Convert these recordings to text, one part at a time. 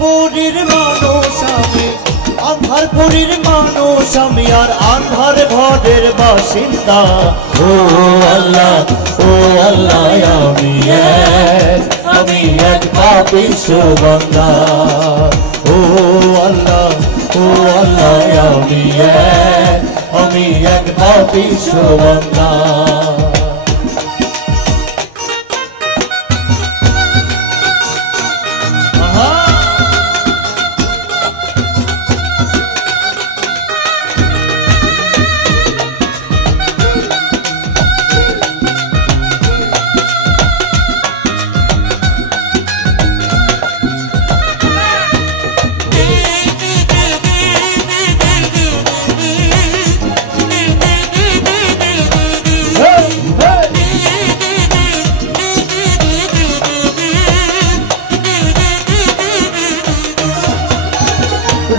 পুরীর মানুষ আমি, আন্ধারপুরীর মানুষ আমি, আর আন্ধার ঘরের বাসিন্দা। ও আল্লাহ, ও আল্লাহ, আমি এক পাপিষ্ঠ বান্দা। ও আল্লাহ, ও আল্লাহ, আমি এক পাপিষ্ঠ বান্দা।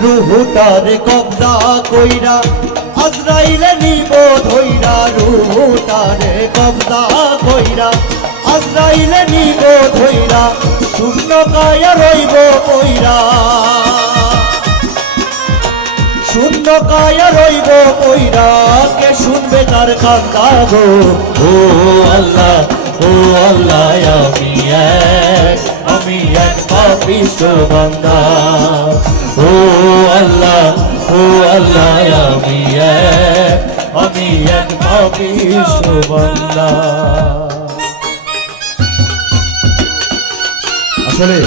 রুহুটারে কবজা কইরা আজরাইলে নিব ধইরা। রুহুটারে কবজা কইরা আজরাইলে নিব ধইরা। শূন্য কায়া রইব কইরা, শূন্য কায়া রইব কইরা। কে শুনবে তার কান্দা গো। ও আল্লাহ, ও আল্লাহ, আমি এক পাপিষ্ঠ বান্দা। ও আল্লাহ, ও আল্লাহ, আমি এক পাপিষ্ঠ বান্দা। আসলে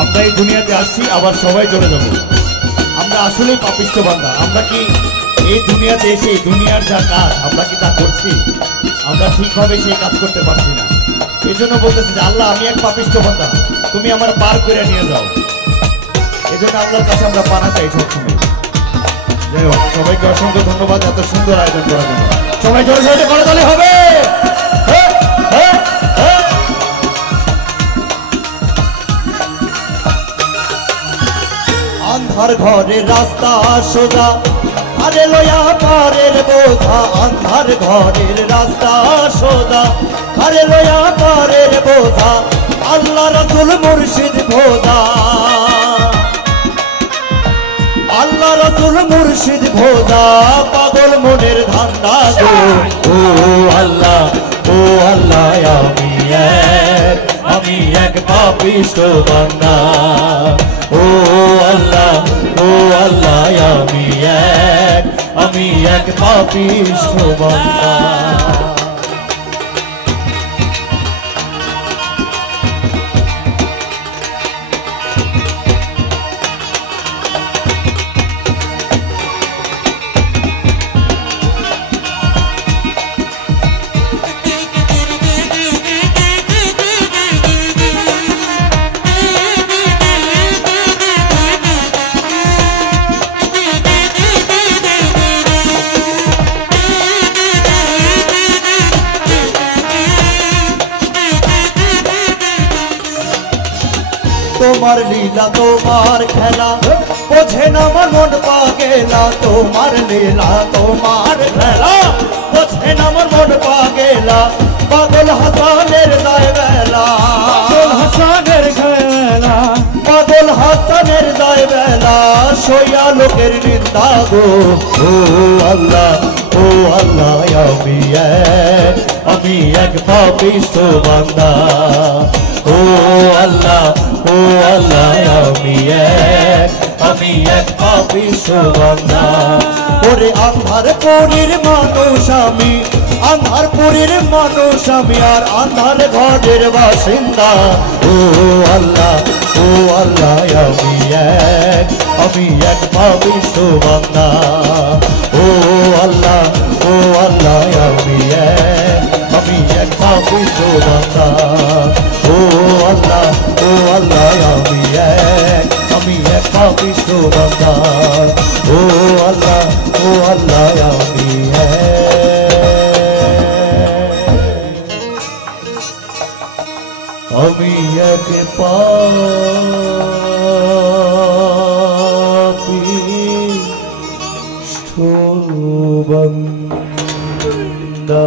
আমরা এই দুনিয়াতে আসছি, আবার সবাই চলে যাব। আমরা আসলেই পাপিষ্ঠ বান্দা। আমরা কি এই দুনিয়াতে এসে দুনিয়ার যা কাজ আমরা কি তা করছি? আমরা ঠিকভাবে সেই কাজ করতে পারছি না। এই জন্য বলতেছি যে আল্লাহ, আমি এক পাপিষ্ঠ বান্দা, তুমি আমার পার করে নিয়ে যাও। এই জন্য আল্লাহর কাছে আমরা পানা চাই সবসময়। যাই হোক, সবাইকে অসংখ্য ধন্যবাদ এত সুন্দর আয়োজন করার জন্য। সবাই জোরে জোরে করে তালে হবে। আন্ধার ঘরের রাস্তা সোজা, আরে লয়া পারের বোঝা। আন্ধার ঘরের রাস্তা সোজা, আরে লয়া পারের বোঝা। আল্লাহ রাসূল মুর্শিদ ভোজা, আল্লাহ রাসূল মুর্শিদ ভোজা। পাগল মনের ধান্দা গো। ও আল্লাহ, ও আল্লাহ, আমি এক পাপিষ্ঠ বান্দা। ও আল্লাহ, ও আল্লাহ, আমি এক পাপিষ্ঠ বান্দা। তোমার লীলা তোমার খেলা বোঝে না মন পাগেলা। তোমার লীলা তোমার খেলা বোঝে না মন পাগেলা। পাগল হাসানের দায় বেলা, পাগল হাসানের খেলা, পাগল হাসানের দায় বেলা। সইয়া লোকের নিন্দা গো। ও আল্লাহ, ও আল্লাহ, আমি এক পাপিষ্ঠ বান্দা। ও আল্লাহ, ও আল্লাহ, আমি এক পাপিষ্ঠ বান্দা। ওরে আন্ধারপুরীর মানুষ আমি, আন্ধারপুরীর মানুষ আমি, আর আন্ধার ঘরের বাসিন্দা। ও আল্লাহ, ও আল্লাহ, আমি এক পাপিষ্ঠ বান্দা। ও আল্লাহ, ও আল্লাহ, আমি এক পাপিষ্ঠ বান্দা। ও আল্লাহ ও আল্লাহ আমি এক পাপিষ্ঠ বান্দা ও আল্লাহ আমি এক পাপিষ্ঠ বান্দা।